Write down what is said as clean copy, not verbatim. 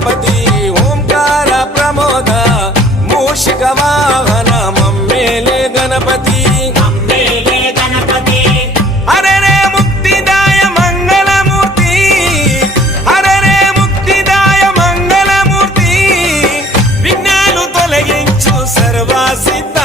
గణపతి ఓంకార ప్రమోద మూషిక వాహన మమ్మేలే గణపతి హరే రే ముక్తిదాయ మంగళమూర్తి హరే రే ముక్తిదాయ మంగళమూర్తి విఘ్నాలు తొలగించు సర్వసిద్ధ